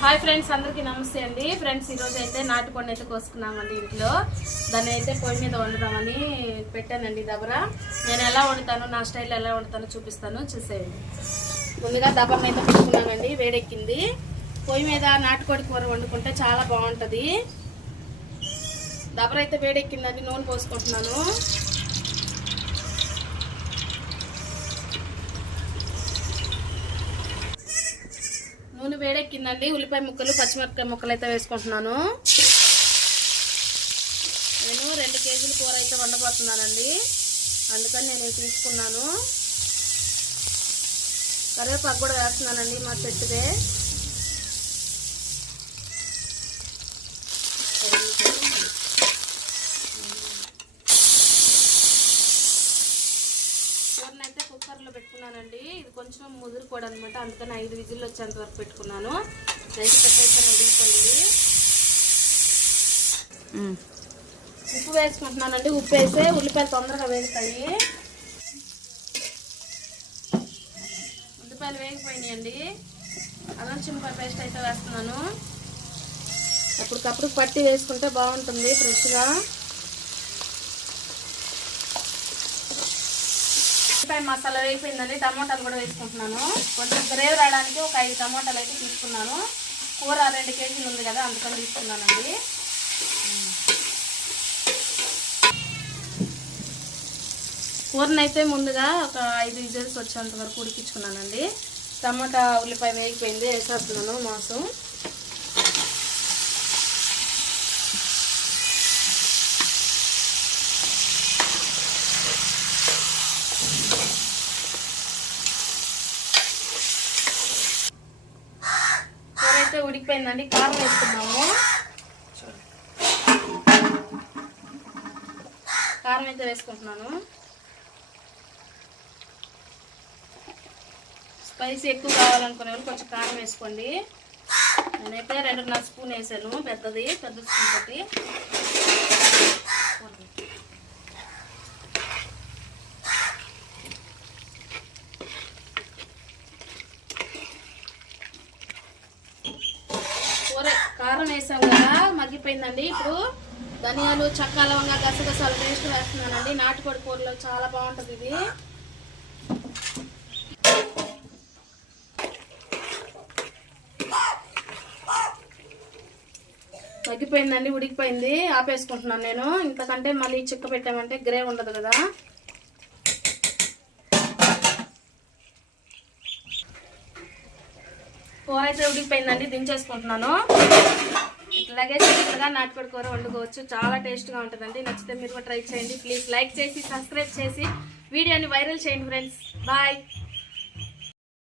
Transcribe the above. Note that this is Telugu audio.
హాయ్ ఫ్రెండ్స్ అందరికీ నమస్తే అండి. ఫ్రెండ్స్ ఈరోజు అయితే నాటుకోండి అయితే కోసుకున్నామండి ఇంట్లో. దాన్ని అయితే పొయ్యి మీద వండుదామని పెట్టానండి దబరా. నేను ఎలా వండుతాను నా స్టైల్ ఎలా వండుతానో చూపిస్తాను. చూసేయండి. ముందుగా దబరం అయితే పెట్టుకున్నానండి వేడెక్కింది. పొయ్యి మీద నాటుకోడి కూర వండుకుంటే చాలా బాగుంటుంది. దబర అయితే వేడెక్కిందండి నూనె పోసుకుంటున్నాను. వేడెక్కిందండి ఉల్లిపాయ ముక్కలు పచ్చిమిరపకాయ ముక్కలు అయితే వేసుకుంటున్నాను. నేను రెండు కేజీల కూర అయితే వండబోతున్నానండి. అందుకని నేను తీసుకున్నాను. కరివేపాకు కూడా వేస్తున్నానండి మా చెట్టుదే. కూరని అయితే కుక్కర్లో పెట్టుకున్నానండి. ఇది కొంచెం ముదురుకోడు అనమాట అందుకని ఐదు విజిల్లు వచ్చేంత వరకు పెట్టుకున్నాను. రైస్ పెట్టేస్తే ఉడికిపోయింది ఉప్పు వేసుకుంటున్నానండి. ఉప్పు వేస్తే ఉల్లిపాయలు తొందరగా వేగుతాయి. ఉల్లిపాయలు వేగిపోయినాయండి. అల్లం చిన్నపాయ పేస్ట్ అయితే వేస్తున్నాను. అప్పటికప్పుడు పట్టి వేసుకుంటే బాగుంటుంది ఫ్రెష్గా. ఉల్లిపాయ మసాలా వేసిపోయిందండి టమాటాలు కూడా వేసుకుంటున్నాను. కొంచెం గ్రేవీ రావడానికి ఒక ఐదు టమాటాలు అయితే తీసుకున్నాను. కూర రెండు కేజీలు ఉంది కదా అందుకని తీసుకున్నానండి. కూరనైతే అయితే ముందుగా ఒక ఐదు విజిల్స్ వచ్చేంత వరకు ఉడికించుకున్నానండి. టమాటా ఉల్లిపాయ వేగిపోయింది వేసేస్తున్నాను మాంసం. కూర అయితే ఉడికిపోయిందండి కారం వేసుకున్నాము కారం అయితే వేసుకుంటున్నాను. స్పైసీ ఎక్కువ కావాలనుకునే వాళ్ళు కొంచెం కారం వేసుకోండి. నేనైతే రెండున్నర స్పూన్ వేసాను పెద్దది పెద్ద స్పూన్ తోటి. ఒరే కారం వేసాం కదా మగ్గిపోయిందండి. ఇప్పుడు ధనియాలు చక్క లవంగా గసగసాలు పేస్ట్ వేస్తున్నానండి. నాటుకోడి కూరలో చాలా బాగుంటుంది ఇది. మగ్గిపోయిందండి ఉడికిపోయింది. ఆపేసుకుంటున్నాను నేను. ఇంతకంటే మళ్ళీ చిక్క పెట్టామంటే గ్రే ఉండదు కదా. కూర అయితే ఉడికిపోయిందండి దించేసుకుంటున్నాను. ఇట్లాగే సింపుల్గా నాటుకోడి కూర వండుకోవచ్చు. చాలా టేస్ట్గా ఉంటుందండి. నచ్చితే మీరు కూడా ట్రై చేయండి. ప్లీజ్ లైక్ చేసి సబ్స్క్రైబ్ చేసి వీడియోని వైరల్ చేయండి ఫ్రెండ్స్. బాయ్.